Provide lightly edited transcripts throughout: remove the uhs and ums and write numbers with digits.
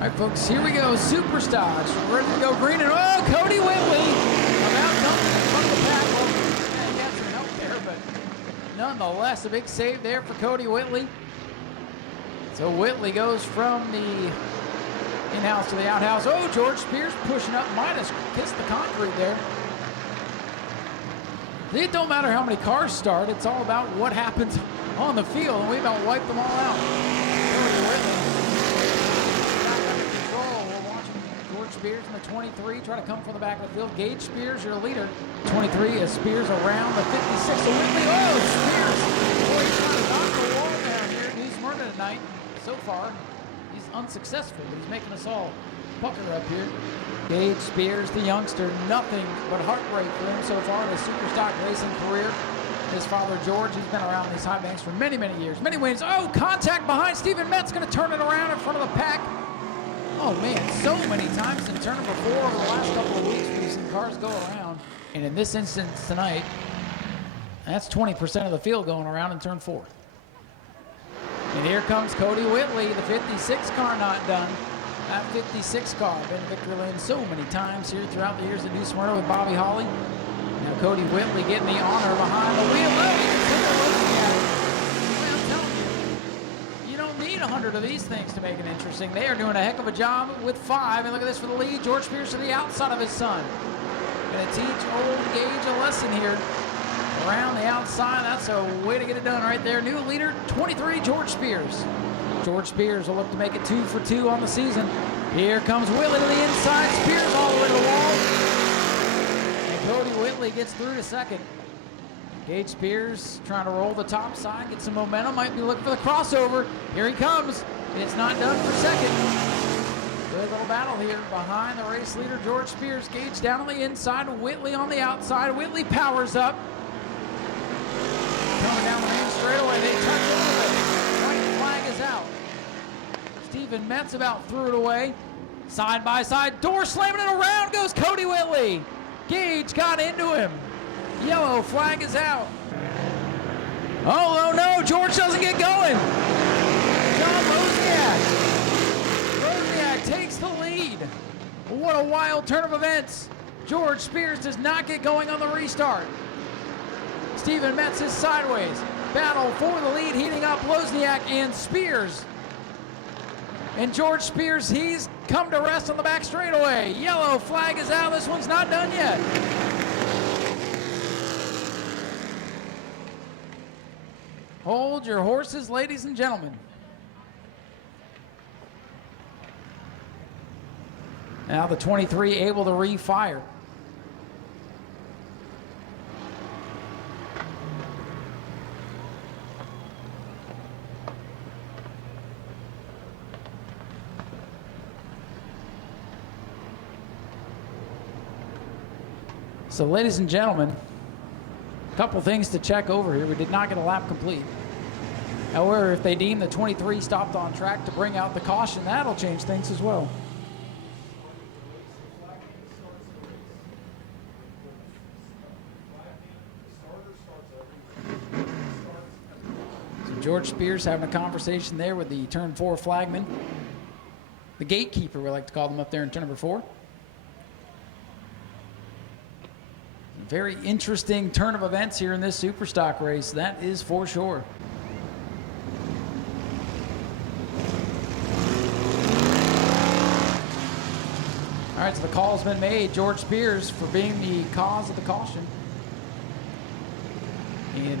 All right, folks, here we go. Super stocks. Ready to go green. And oh, Cody Whitley about dumping in front of the pack. Well, he got some help there, but nonetheless, a big save there for Cody Whitley. So Whitley goes from the in-house to the outhouse. Oh, George Spears pushing up. Might have kissed the concrete there. It don't matter how many cars start. It's all about what happens on the field, and we about wiped them all out. Cody Whitley. George Spears in the 23, try to come from the back of the field. Gage Spears, your leader. 23 is Spears around the 56. So Whitley, oh, Spears. Boy, he's trying to knock the wall down here at New Smyrna tonight. So far, he's unsuccessful, but he's making us all pucker up here. Gage Spears, the youngster, nothing but heartbreak for him so far in his super stock racing career. His father, George, he's been around these high banks for many, many years. Many wins. Oh, contact behind. Stephen Metz going to turn it around in front of the pack. Oh man, so many times in turn number 4 over the last couple of weeks we've seen cars go around. And in this instance tonight, that's 20% of the field going around in turn 4. And here comes Cody Whitley, the 56 car not done. That 56 car been victory lane so many times here throughout the years at New Smyrna with Bobby Holly. Now Cody Whitley getting the honor behind the wheel. I'm telling you, you don't need 100 of these things to make it interesting. They are doing a heck of a job with 5. And look at this for the lead. George Spears to the outside of his son. Going to teach old Gage a lesson here. Around the outside, that's a way to get it done right there. New leader, 23, George Spears. George Spears will look to make it 2 for 2 on the season. Here comes Whitley to the inside. Spears all the way to the wall. And Cody Whitley gets through to second. Gage Spears trying to roll the top side, get some momentum. Might be looking for the crossover. Here he comes. It's not done for second. Good little battle here behind the race leader, George Spears. Gage down on the inside, Whitley on the outside. Whitley powers up. Coming down the main straightaway, they touch a little bit. White flag is out. Stephen Metz about threw it away. Side by side, door slamming it around goes Cody Whitley. Gage got into him. Yellow flag is out. Oh no, George doesn't get going. John Wozniak takes the lead. What a wild turn of events. George Spears does not get going on the restart. Stephen Metz is sideways. Battle for the lead heating up. Wozniak and Spears. And George Spears, he's come to rest on the back straightaway. Yellow flag is out. This one's not done yet. Hold your horses, ladies and gentlemen. Now the 23 able to refire. So ladies and gentlemen, a couple things to check over here. We did not get a lap complete. However, if they deem the 23 stopped on track to bring out the caution, that'll change things as well. So George Spears having a conversation there with the turn 4 flagman. The gatekeeper, we like to call them up there in turn number 4. Very interesting turn of events here in this super stock race, that is for sure. All right, so the call's been made. George Spears for being the cause of the caution. And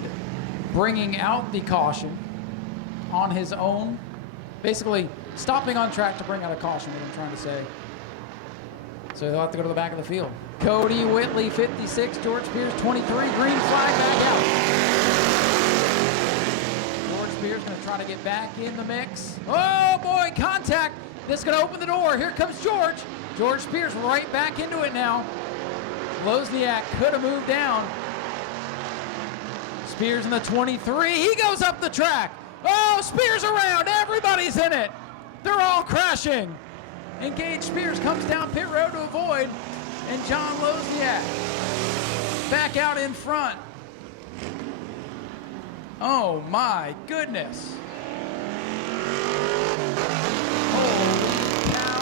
bringing out the caution on his own. Basically, stopping on track to bring out a caution, what I'm trying to say. So they'll have to go to the back of the field. Cody Whitley, 56. George Spears, 23. Green flag back out. George Spears going to try to get back in the mix. Oh, boy, contact. This is going to open the door. Here comes George. George Spears right back into it now. Wozniak could have moved down. Spears in the 23. He goes up the track. Oh, Spears around. Everybody's in it. They're all crashing. And Gage Spears comes down pit road to avoid. And John Wozniak back out in front. Oh my goodness. Holy cow.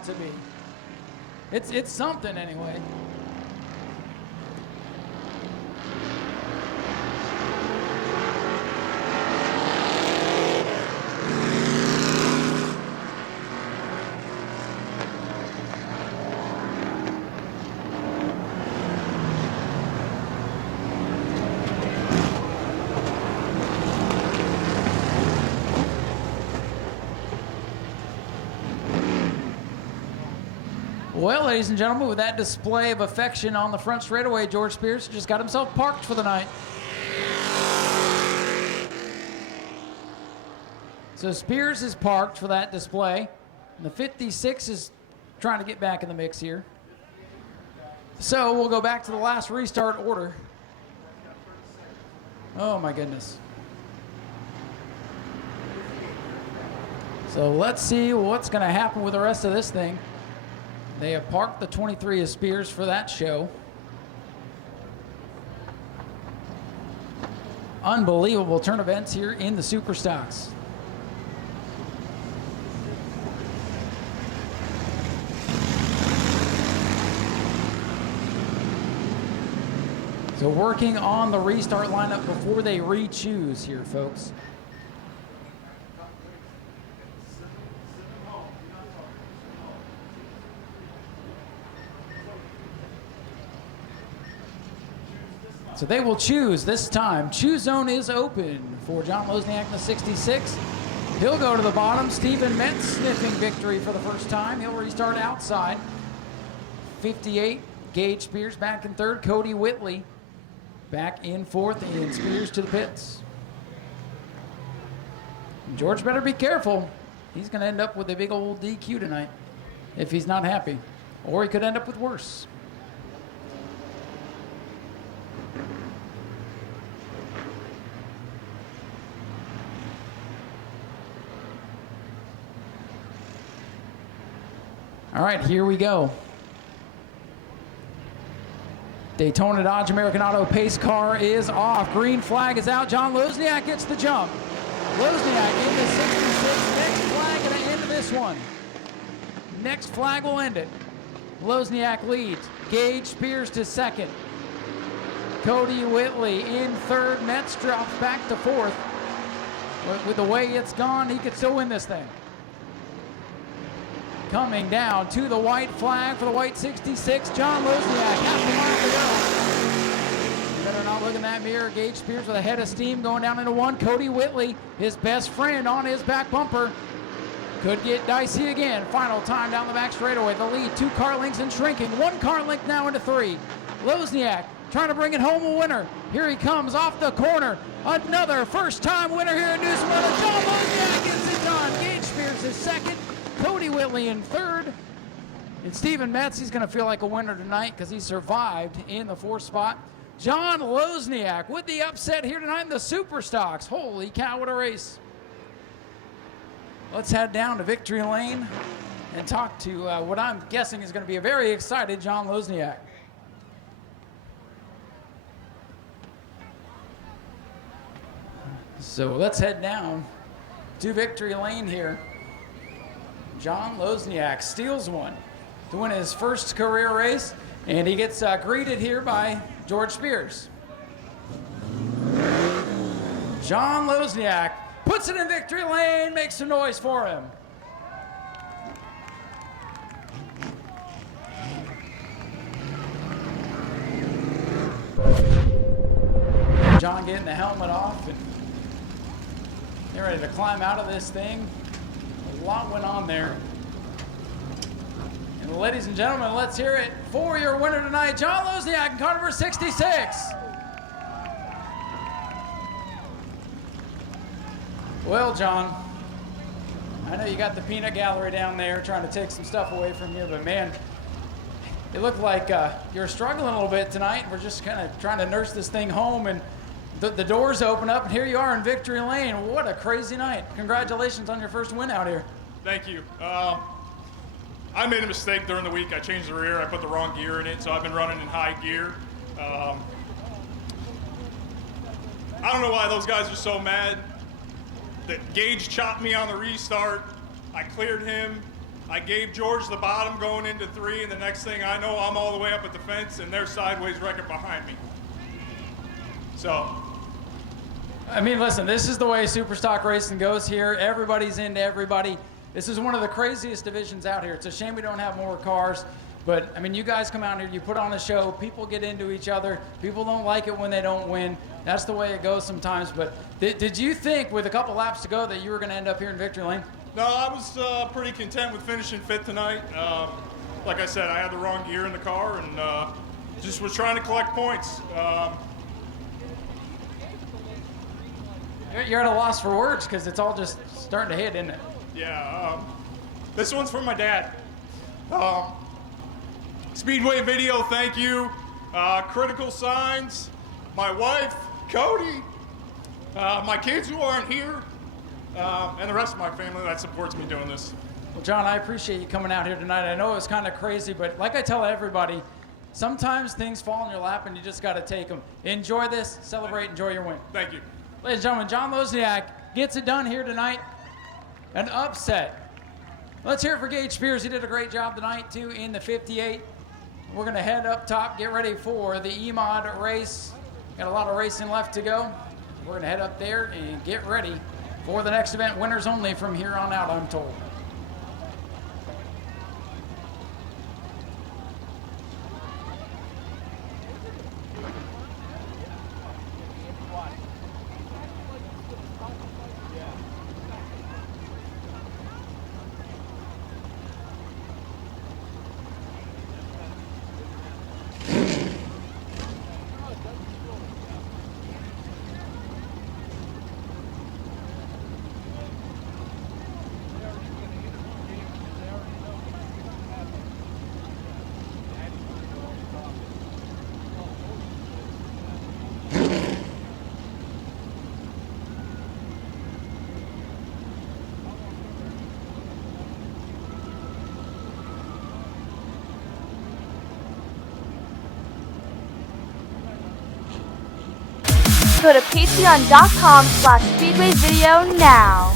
out to be. It's something anyway. Well, ladies and gentlemen, with that display of affection on the front straightaway, George Spears just got himself parked for the night. So Spears is parked for that display. And the 56 is trying to get back in the mix here. So we'll go back to the last restart order. Oh my goodness. So let's see what's going to happen with the rest of this thing. They have parked the 23 of Spears for that show. Unbelievable turn events here in the Super Stocks. So working on the restart lineup before they re-choose here, folks. So they will choose this time. Choose zone is open for John Lozniak in the 66. He'll go to the bottom. Stephen Metz sniffing victory for the first time. He'll restart outside. 58, Gage Spears back in third. Cody Whitley back in fourth, and Spears to the pits. George better be careful. He's going to end up with a big old DQ tonight if he's not happy. Or he could end up with worse. All right, here we go. Daytona Dodge American Auto pace car is off. Green flag is out. John Lozniak gets the jump. Lozniak in the 66. Next flag going to end this one. Next flag will end it. Lozniak leads. Gage Spears to second. Cody Whitley in third. Metz drops back to fourth. With the way it's gone, he could still win this thing. Coming down to the white flag for the white 66, John Lozniak, half a mile to go. You better not look in that mirror. Gage Spears with a head of steam going down into one. Cody Whitley, his best friend on his back bumper. Could get dicey again. Final time down the back straightaway. The lead, 2 car lengths and shrinking. 1 car length now into 3. Lozniak trying to bring it home a winner. Here he comes off the corner. Another first-time winner here in New Smyrna. John Lozniak gets it done. Gage Spears is second. Cody Whitley in third. And Stephen Metz, he's going to feel like a winner tonight because he survived in the 4th spot. John Lozniak with the upset here tonight in the Super Stocks. Holy cow, what a race. Let's head down to Victory Lane and talk to what I'm guessing is going to be a very excited John Lozniak. So let's head down to Victory Lane here. John Lozniak steals one to win his first career race, and he gets greeted here by George Spears. John Lozniak puts it in Victory Lane, makes some noise for him. John getting the helmet off and getting ready to climb out of this thing. A lot went on there. And ladies and gentlemen, let's hear it for your winner tonight, John Lozniak in car number 66. Well, John, I know you got the peanut gallery down there trying to take some stuff away from you, but man, it looked like you're struggling a little bit tonight. We're just kind of trying to nurse this thing home, and the doors open up, and here you are in Victory Lane. What a crazy night. Congratulations on your first win out here. Thank you. I made a mistake during the week. I changed the rear. I put the wrong gear in it, so I've been running in high gear. I don't know why those guys are so mad that Gage chopped me on the restart. I cleared him. I gave George the bottom going into 3, and the next thing I know, I'm all the way up at the fence, and they're sideways wrecking behind me. So. I mean, listen, this is the way Superstock racing goes here. Everybody's into everybody. This is one of the craziest divisions out here. It's a shame we don't have more cars. But, I mean, you guys come out here, you put on a show, people get into each other, people don't like it when they don't win. That's the way it goes sometimes. But did you think, with a couple laps to go, that you were going to end up here in victory lane? No, I was pretty content with finishing 5th tonight. Like I said, I had the wrong gear in the car and just was trying to collect points. You're at a loss for words because it's all just starting to hit, isn't it? Yeah, this one's for my dad. Speedway video, thank you. Critical Signs, my wife, Cody, my kids who aren't here, and the rest of my family that supports me doing this. Well, John, I appreciate you coming out here tonight. I know it was kind of crazy, but like I tell everybody, sometimes things fall in your lap and you just got to take them. Enjoy this, celebrate, enjoy your win. Thank you. Ladies and gentlemen, John Lozniak gets it done here tonight. An upset. Let's hear it for Gage Spears. He did a great job tonight, too, in the 58. We're going to head up top, get ready for the E-Mod race. Got a lot of racing left to go. We're going to head up there and get ready for the next event. Winners only from here on out, I'm told. Go to patreon.com/speedwayvideo now.